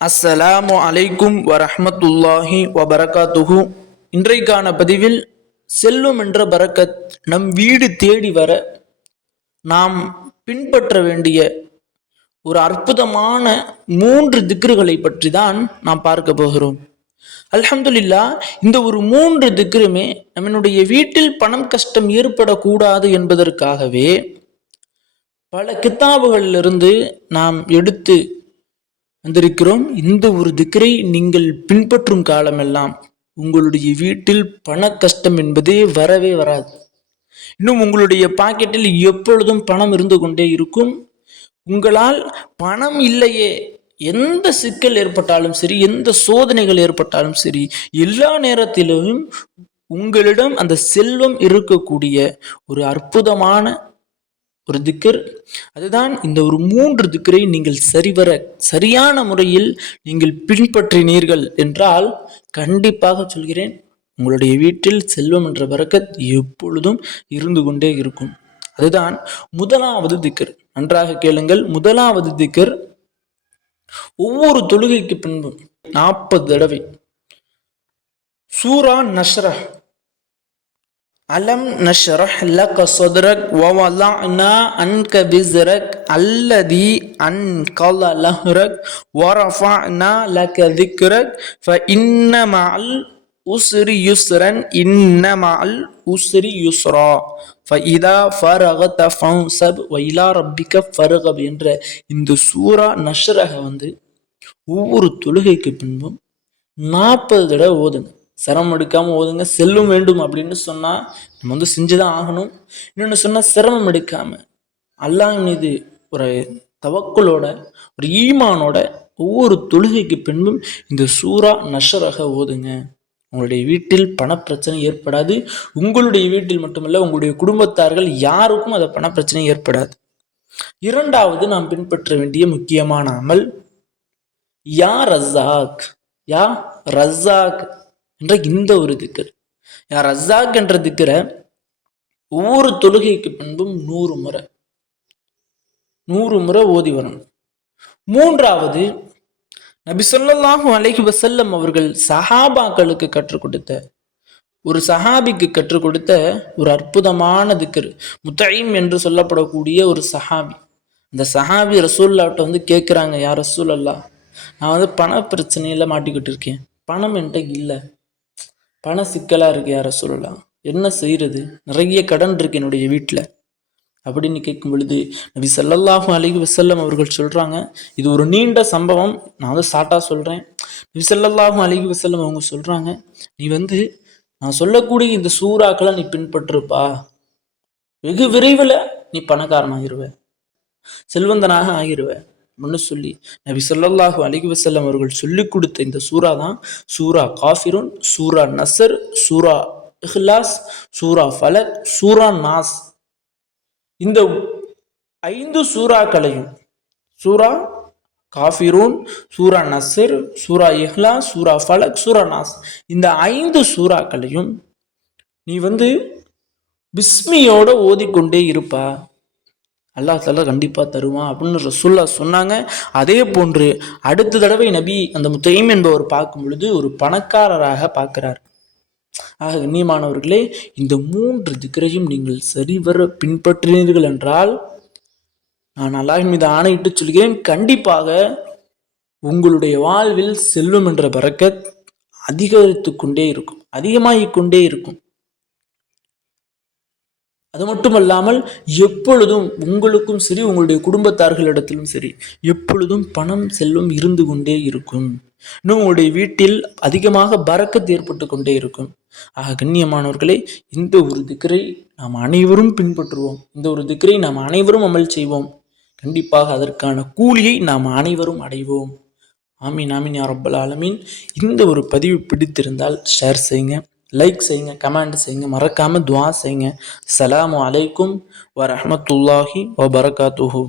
அஸ்ஸலாமு அலைக்கும் வரஹ்மத்துல்லாஹி வபரகாத்துஹு இன்றைக்கான பதிவில் செல்லும் என்ற பரக்கத் நம் வீடு தேடி வர நாம் பின்பற்ற வேண்டிய ஒரு அற்புதமான மூன்று திக்ருகளை பற்றி தான் நாம் பார்க்க போகிறோம். அல்ஹம்துல்லா இந்த ஒரு மூன்று திக்ருமே நம்மளுடைய வீட்டில் பணம் கஷ்டம் ஏற்படக்கூடாது என்பதற்காகவே பல கித்தாபுகளிலிருந்து நாம் எடுத்து வந்திருக்கிறோம். இந்த ஒரு திக்கரை நீங்கள் பின்பற்றும் காலமெல்லாம் உங்களுடைய வீட்டில் பண கஷ்டம் என்பதே வரவே வராது. இன்னும் உங்களுடைய பாக்கெட்டில் எப்பொழுதும் பணம் இருந்து கொண்டே இருக்கும். உங்களால் பணம் இல்லையே. எந்த சிக்கல் ஏற்பட்டாலும் சரி எந்த சோதனைகள் ஏற்பட்டாலும் சரி எல்லா நேரத்திலும் உங்களிடம் அந்த செல்வம் இருக்கக்கூடிய ஒரு அற்புதமான ஒரு திக்கர். அதுதான் இந்த ஒரு மூன்று திக்கரை நீங்கள் சரிவர சரியான முறையில் நீங்கள் பின்பற்றினீர்கள் என்றால் கண்டிப்பாக சொல்கிறேன் உங்களுடைய வீட்டில் செல்வம் என்ற வரக்கத் எப்பொழுதும் இருந்து கொண்டே இருக்கும். அதுதான் முதலாவது திக்கர். நன்றாக கேளுங்கள் முதலாவது திக்கர் ஒவ்வொரு தொழுகைக்கு பின்பும் நாற்பது தடவை. சூரா நஷ்ரா அலம் நஷ்ரஹ் லக சதுரக் வவலனா அன்க பிஸ்ரக் அல்லதி அன்கல லஹ்ரக் வரஃபனா லக திக்ரக் ஃபஇன்ன மஅல் உஸ்ரி யுஸ்ரன் இன்ன மஅல் உஸ்ரி யுஸ்ரா. ஃபஇதா ஃபரகத ஃபன்சப் வைலா ரப்பிக ஃபர்கப் என்ற இந்த சூரா நஷ்ரஹ வந்து ஒவ்வொரு தொழுகைக்கு பின்பும் நாற்பது தடவை ஓதுங்க. சிரமம் எடுக்காமல் ஓதுங்க செல்லும் வேண்டும் அப்படின்னு சொன்னால் நம்ம வந்து செஞ்சு தான் ஆகணும். இன்னொன்று சொன்னால் சிரமம் எடுக்காமல் அல்லாஹ் மீது ஒரு தவக்குளோட ஒரு ஈமானோட ஒவ்வொரு தொழுகைக்கு பின்பும் இந்த சூறா நஷரக ஓதுங்க. உங்களுடைய வீட்டில் பணப்பிரச்சனை ஏற்படாது. உங்களுடைய வீட்டில் மட்டுமல்ல உங்களுடைய குடும்பத்தார்கள் யாருக்கும் அந்த பணப்பிரச்சனை ஏற்படாது. இரண்டாவது நாம் பின்பற்ற வேண்டிய முக்கியமான அமல் யா ரஸாக் யா ரஸாக். என்ற இந்த ஒரு திக்கர். யார் ரஸாக் என்ற திக்கரை ஒவ்வொரு தொழுகைக்கு பின்பும் நூறு முறை நூறு முறை ஓதி வரணும். மூன்றாவது நபி ஸல்லல்லாஹு அலைஹி வசல்லம் அவர்கள் சஹாபாக்களுக்கு கற்றுக் கொடுத்த ஒரு சஹாபிக்கு கற்றுக் கொடுத்த ஒரு அற்புதமான திக்கர். முத்தையும் என்று சொல்லப்படக்கூடிய ஒரு சஹாபி. அந்த சஹாபி ரசூல்லாட்ட வந்து கேட்குறாங்க யார் ரசூல் அல்லா நான் வந்து பண பிரச்சனையில் மாட்டிக்கிட்டு இருக்கேன். பணம் என்கிட்ட இல்லை. பண சிக்கலாக இருக்கு யார சொல்லலாம். என்ன செய்கிறது நிறைய கடன் இருக்கு என்னுடைய வீட்டில் அப்படின்னு கேட்கும் பொழுது நபி ஸல்லல்லாஹு அலைஹி வசல்லம் அவர்கள் சொல்கிறாங்க இது ஒரு நீண்ட சம்பவம். நான் வந்து ஷார்ட்டாக சொல்கிறேன் நபி ஸல்லல்லாஹு அலைஹி வசல்லம் அவங்க சொல்கிறாங்க நீ வந்து நான் சொல்லக்கூடிய இந்த சூறாக்களை நீ பின்பற்றுப்பா. வெகு விரைவில் நீ பணக்காரன் ஆகிருவ செல்வந்தனாக ஆகிருவ. அப்படின்னு சொல்லி நபி சொல்லாஹு அலிகு வசல்லம் அவர்கள் சொல்லிக் கொடுத்த இந்த சூறா தான் சூரா காஃபிரூன் சூரா நசர் சூரா இஹ்லாஸ் சூரா ஃபலக் சூரா நாஸ். இந்த ஐந்து சூறாக்களையும் சூரா காஃபிரூன் சூரா நசர் சூரா இஹ்லா சூரா ஃபலக் சூரா நாஸ். இந்த ஐந்து சூறாக்களையும் நீ வந்து பிஸ்மியோட ஓதிக்கொண்டே இருப்பா. அல்லாஹ் தாலா கண்டிப்பாக தருவான் அப்படின்னு ரசுல்லா சொன்னாங்க. அதே போன்று அடுத்த தடவை நபி அந்த முத்தையும் என்பவர் பார்க்கும் பொழுது ஒரு பணக்காரராக பார்க்கிறார். ஆக கண்ணியமானவர்களே இந்த மூன்று திக்கரையும் நீங்கள் சரிவர பின்பற்றினீர்கள் என்றால் நான் அல்லாஹின் மீது ஆணையிட்டு சொல்கிறேன் கண்டிப்பாக உங்களுடைய வாழ்வில் செல்வம் என்ற பறக்க அதிகரித்து கொண்டே இருக்கும் அதிகமாகிக் கொண்டே இருக்கும். அது மட்டுமல்லாமல் எப்பொழுதும் உங்களுக்கும் சரி உங்களுடைய குடும்பத்தார்களிடத்திலும் சரி எப்பொழுதும் பணம் செல்வம் இருந்து கொண்டே இருக்கும். இன்னும் உங்களுடைய வீட்டில் அதிகமாக பறக்கத்து ஏற்பட்டு கொண்டே இருக்கும். ஆக கண்ணியமானவர்களே இந்த ஒரு திக்கரை நாம் அனைவரும் பின்பற்றுவோம். இந்த ஒரு திக்கரை நாம் அனைவரும் அமல் செய்வோம். கண்டிப்பாக அதற்கான கூலியை நாம் அனைவரும் அடைவோம். ஆமீன் ஆமீன் யார் ரப்பல் ஆலமீன். இந்த ஒரு பதிவு பிடித்திருந்தால் ஷேர் செய்யுங்க. லைக் செய்யுங்க கமெண்ட் செய்யுங்க மறக்காமல் துவா செய்யுங்க அஸ்ஸலாமு அலைக்கும் வரமத்துல்லாஹி வபரகாத்துஹு